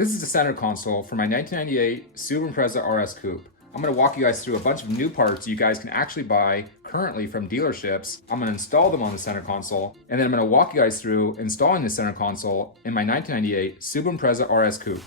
This is the center console for my 1998 Subaru Impreza RS Coupe. I'm going to walk you guys through a bunch of new parts you guys can actually buy currently from dealerships. I'm going to install them on the center console, and then I'm going to walk you guys through installing the center console in my 1998 Subaru Impreza RS Coupe.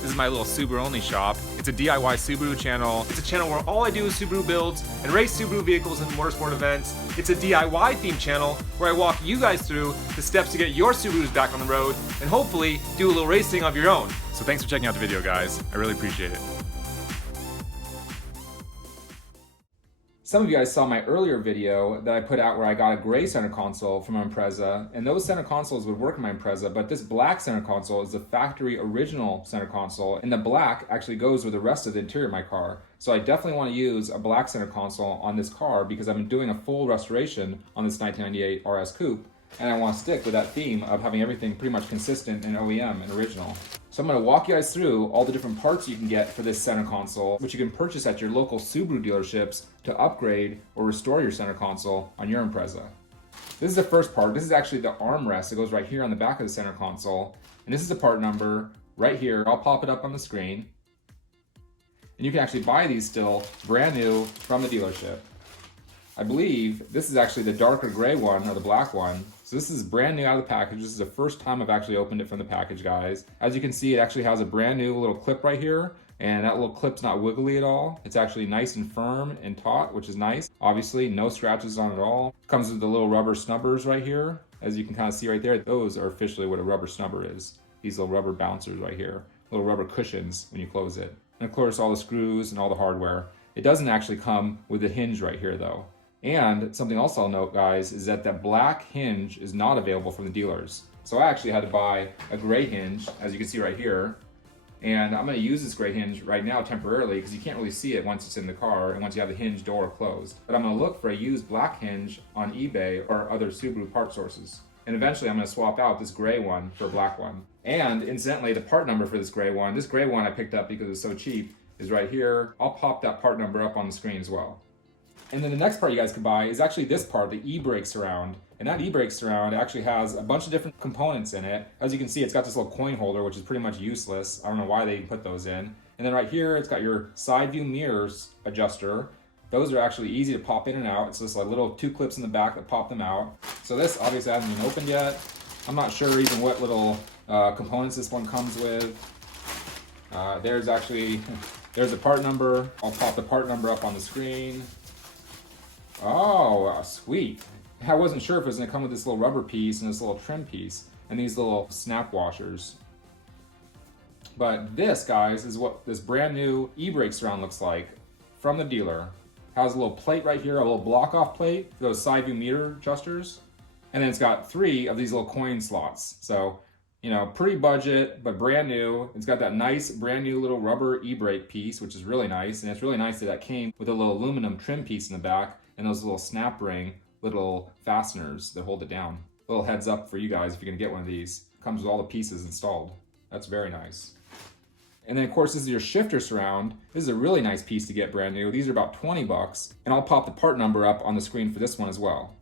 This is my little SubaruONLY shop. It's a DIY Subaru channel. It's a channel where all I do is Subaru builds and race Subaru vehicles in motorsport events. It's a DIY themed channel where I walk you guys through the steps to get your Subarus back on the road and hopefully do a little racing of your own. So thanks for checking out the video, guys. I really appreciate it. Some of you guys saw my earlier video that I put out where I got a gray center console from my Impreza, and those center consoles would work in my Impreza, but this black center console is the factory original center console, and the black actually goes with the rest of the interior of my car. So I definitely want to use a black center console on this car because I've been doing a full restoration on this 1998 RS Coupe, and I want to stick with that theme of having everything pretty much consistent in OEM and original. So I'm going to walk you guys through all the different parts you can get for this center console, which you can purchase at your local Subaru dealerships to upgrade or restore your center console on your Impreza. This is the first part. This is actually the armrest that goes right here on the back of the center console. And this is the part number right here. I'll pop it up on the screen. And you can actually buy these still brand new from the dealership. I believe this is actually the darker gray one or the black one. So this is brand new out of the package. This is the first time I've actually opened it from the package, guys. As you can see, it actually has a brand new little clip right here, and that little clip's not wiggly at all. It's actually nice and firm and taut, which is nice. Obviously, no scratches on it at all. Comes with the little rubber snubbers right here. As you can kind of see right there, those are officially what a rubber snubber is. These little rubber bouncers right here, little rubber cushions when you close it. And of course, all the screws and all the hardware. It doesn't actually come with the hinge right here though. And something else I'll note, guys, is that that black hinge is not available from the dealers. So I actually had to buy a gray hinge, as you can see right here. And I'm going to use this gray hinge right now temporarily because you can't really see it once it's in the car and once you have the hinge door closed. But I'm going to look for a used black hinge on eBay or other Subaru part sources. And eventually I'm going to swap out this gray one for a black one. And incidentally, the part number for this gray one I picked up because it's so cheap, is right here. I'll pop that part number up on the screen as well. And then the next part you guys can buy is actually this part, the e-brake surround. And that e-brake surround actually has a bunch of different components in it. As you can see, it's got this little coin holder, which is pretty much useless. I don't know why they put those in. And then right here, it's got your side view mirrors adjuster. Those are actually easy to pop in and out. It's just like little two clips in the back that pop them out. So this obviously hasn't been opened yet. I'm not sure even what little components this one comes with. There's a part number. I'll pop the part number up on the screen. Oh, sweet. I wasn't sure if it was going to come with this little rubber piece and this little trim piece and these little snap washers. But this, guys, is what this brand new e-brake surround looks like from the dealer. Has a little plate right here, a little block-off plate for those side view mirror adjusters. And then it's got 3 of these little coin slots. So, you know, pretty budget, but brand new. It's got that nice brand new little rubber e-brake piece, which is really nice. And it's really nice that came with a little aluminum trim piece in the back and those little snap ring little fasteners that hold it down. A little heads up for you guys if you're gonna get one of these. Comes with all the pieces installed. That's very nice. And then of course this is your shifter surround. This is a really nice piece to get brand new. These are about 20 bucks. And I'll pop the part number up on the screen for this one as well.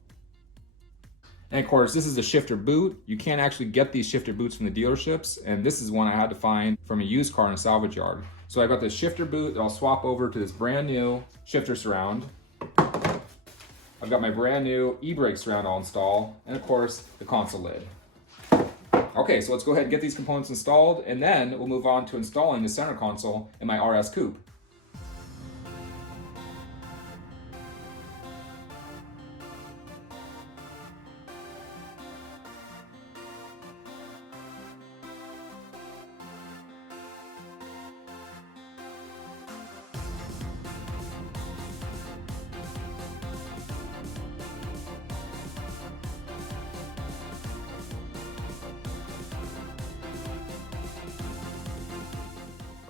And of course this is a shifter boot. You can't actually get these shifter boots from the dealerships. And this is one I had to find from a used car in a salvage yard. So I got this shifter boot that I'll swap over to this brand new shifter surround. I've got my brand new e-brake surround I'll install, and of course, the console lid. Okay, so let's go ahead and get these components installed, and then we'll move on to installing the center console in my RS Coupe.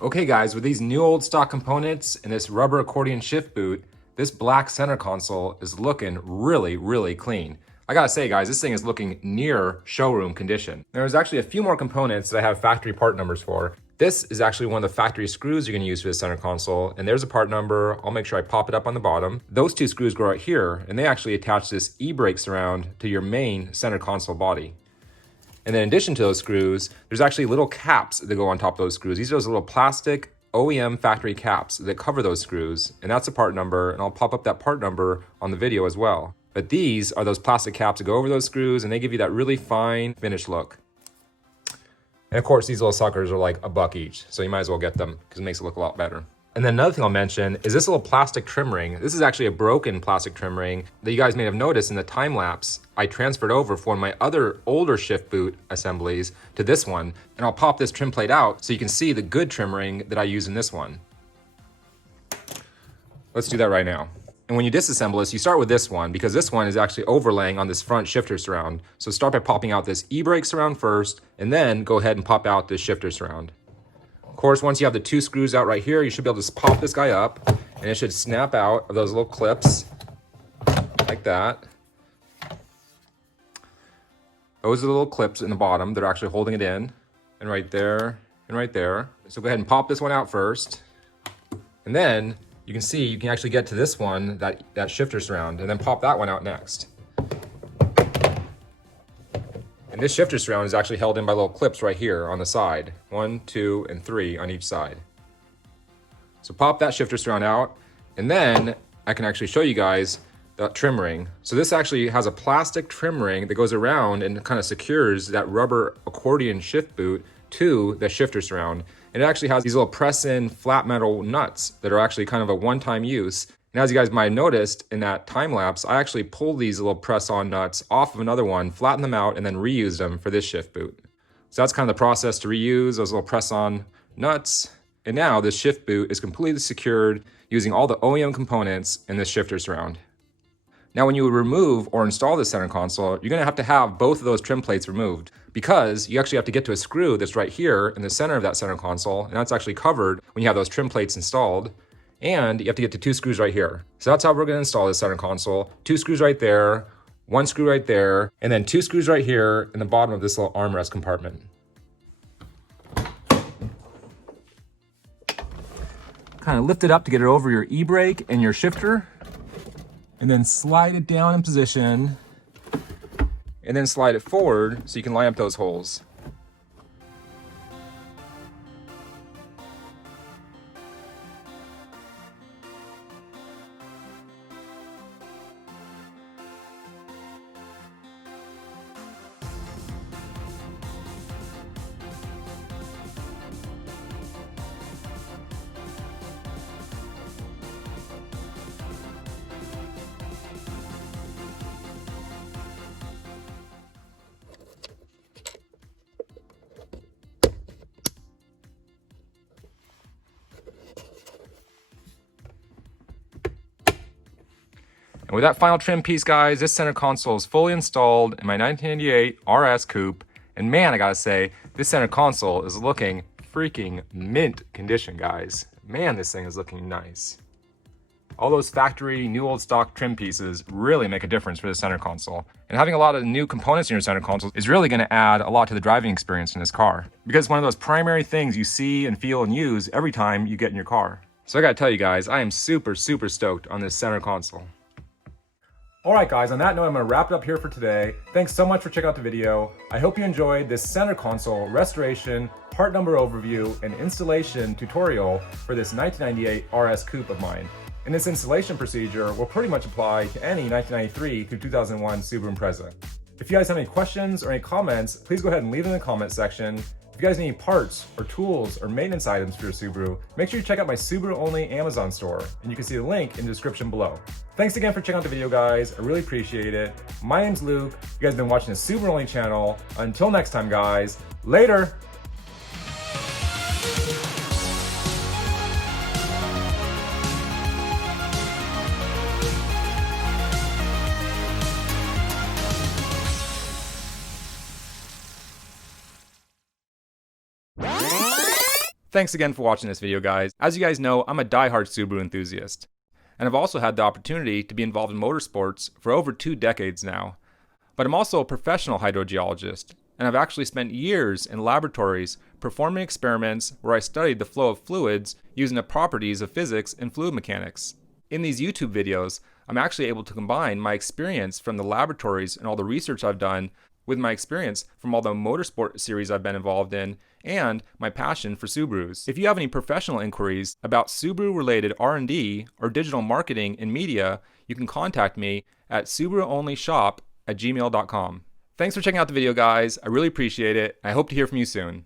Okay guys, with these new old stock components and this rubber accordion shift boot, this black center console is looking really, really clean. I gotta say guys, this thing is looking near showroom condition. There's actually a few more components that I have factory part numbers for. This is actually one of the factory screws you're going to use for the center console, and there's a part number. I'll make sure I pop it up on the bottom. Those two screws go right here, and they actually attach this e-brake surround to your main center console body. And then in addition to those screws, there's actually little caps that go on top of those screws. These are those little plastic OEM factory caps that cover those screws, and that's a part number, and I'll pop up that part number on the video as well. But these are those plastic caps that go over those screws, and they give you that really fine finished look. And of course, these little suckers are like $1 each, so you might as well get them because it makes it look a lot better. And then another thing I'll mention is this little plastic trim ring. This is actually a broken plastic trim ring that you guys may have noticed in the time lapse. I transferred over from my other older shift boot assemblies to this one, and I'll pop this trim plate out so you can see the good trim ring that I use in this one. Let's do that right now. And when you disassemble this, you start with this one because this one is actually overlaying on this front shifter surround. So start by popping out this e-brake surround first, and then go ahead and pop out this shifter surround. Of course, once you have the two screws out right here, you should be able to just pop this guy up, and it should snap out of those little clips like that. Those are the little clips in the bottom that are actually holding it in, and right there, and right there. So go ahead and pop this one out first, and then you can see you can actually get to this one, that shifter surround, and then pop that one out next. And this shifter surround is actually held in by little clips right here on the side. 1, 2, and 3 on each side. So pop that shifter surround out, and then I can actually show you guys the trim ring. So this actually has a plastic trim ring that goes around and kind of secures that rubber accordion shift boot to the shifter surround. And it actually has these little press-in flat metal nuts that are actually kind of a one-time use. And as you guys might have noticed in that time lapse, I actually pulled these little press-on nuts off of another one, flattened them out, and then reused them for this shift boot. So that's kind of the process to reuse those little press-on nuts. And now this shift boot is completely secured using all the OEM components in this shifter surround. Now, when you remove or install the center console, you're gonna have to have both of those trim plates removed because you actually have to get to a screw that's right here in the center of that center console, and that's actually covered when you have those trim plates installed, and you have to get to two screws right here. So that's how we're gonna install this center console. Two screws right there, one screw right there, and then two screws right here in the bottom of this little armrest compartment. Kind of lift it up to get it over your e-brake and your shifter, and then slide it down in position, and then slide it forward so you can line up those holes. And with that final trim piece, guys, this center console is fully installed in my 1998 RS Coupe. And man, I gotta say, this center console is looking freaking mint condition, guys. Man, this thing is looking nice. All those factory, new old stock trim pieces really make a difference for the center console. And having a lot of new components in your center console is really gonna add a lot to the driving experience in this car. Because it's one of those primary things you see and feel and use every time you get in your car. So I gotta tell you guys, I am super stoked on this center console. Alright guys, on that note, I'm going to wrap it up here for today. Thanks so much for checking out the video. I hope you enjoyed this center console restoration, part number overview, and installation tutorial for this 1998 RS Coupe of mine. And this installation procedure will pretty much apply to any 1993 through 2001 Subaru Impreza. If you guys have any questions or any comments, please go ahead and leave them in the comment section. If you guys need parts or tools or maintenance items for your Subaru, make sure you check out my SubaruONLY Amazon store, and you can see the link in the description below. Thanks again for checking out the video, guys. I really appreciate it. My name's Luke. You guys have been watching the SubaruONLY channel. Until next time, guys, later! Thanks again for watching this video, guys. As you guys know, I'm a diehard Subaru enthusiast. And I've also had the opportunity to be involved in motorsports for over 2 decades now. But I'm also a professional hydrogeologist, and I've actually spent years in laboratories performing experiments where I studied the flow of fluids using the properties of physics and fluid mechanics. In these YouTube videos, I'm actually able to combine my experience from the laboratories and all the research I've done with my experience from all the motorsport series I've been involved in and my passion for Subarus. If you have any professional inquiries about Subaru-related R&D or digital marketing and media, you can contact me at SubaruONLYshop@gmail.com. Thanks for checking out the video, guys. I really appreciate it. I hope to hear from you soon.